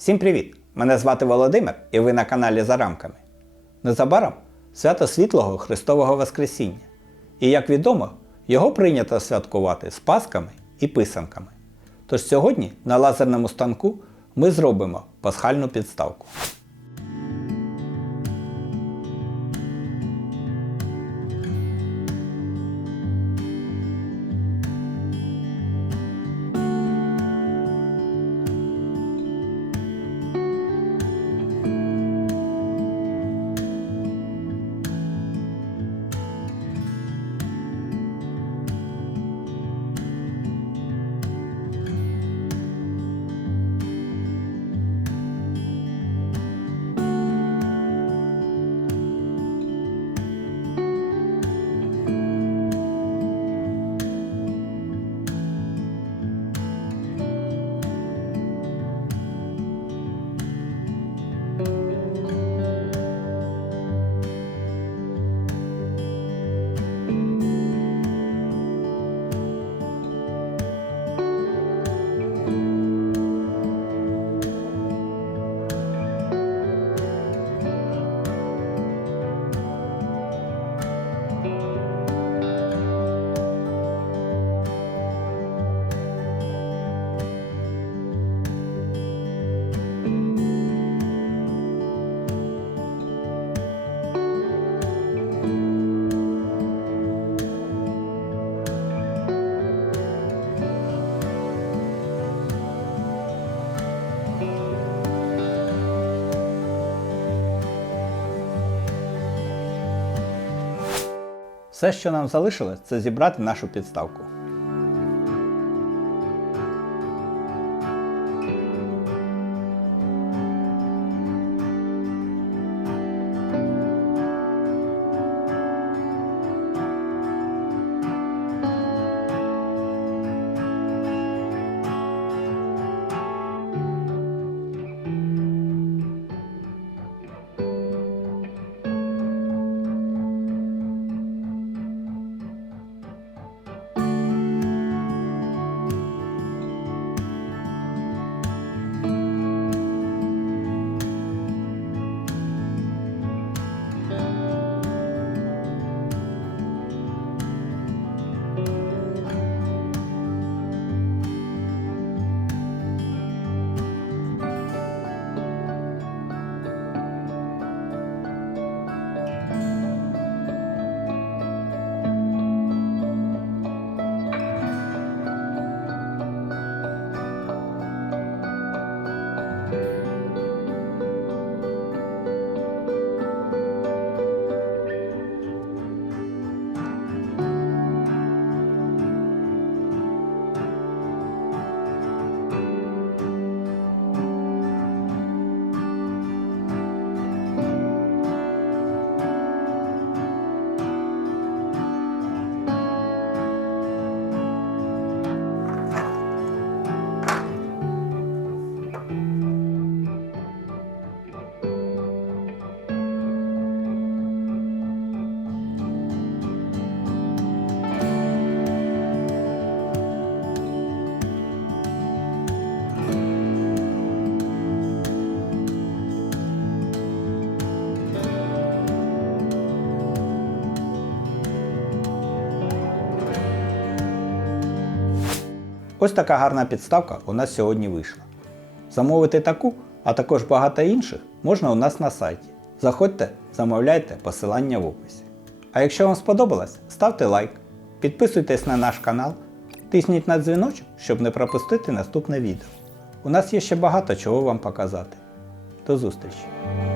Всім привіт! Мене звати Володимир і ви на каналі За рамками. Незабаром свято Світлого Христового Воскресіння. І як відомо, його прийнято святкувати з пасками і писанками. Тож сьогодні на лазерному станку ми зробимо пасхальну підставку. Все, що нам залишилось, це зібрати нашу підставку. Ось така гарна підставка у нас сьогодні вийшла. Замовити таку, а також багато інших можна у нас на сайті. Заходьте, замовляйте, посилання в описі. А якщо вам сподобалось, ставте лайк, підписуйтесь на наш канал, тисніть на дзвіночок, щоб не пропустити наступне відео. У нас є ще багато чого вам показати. До зустрічі!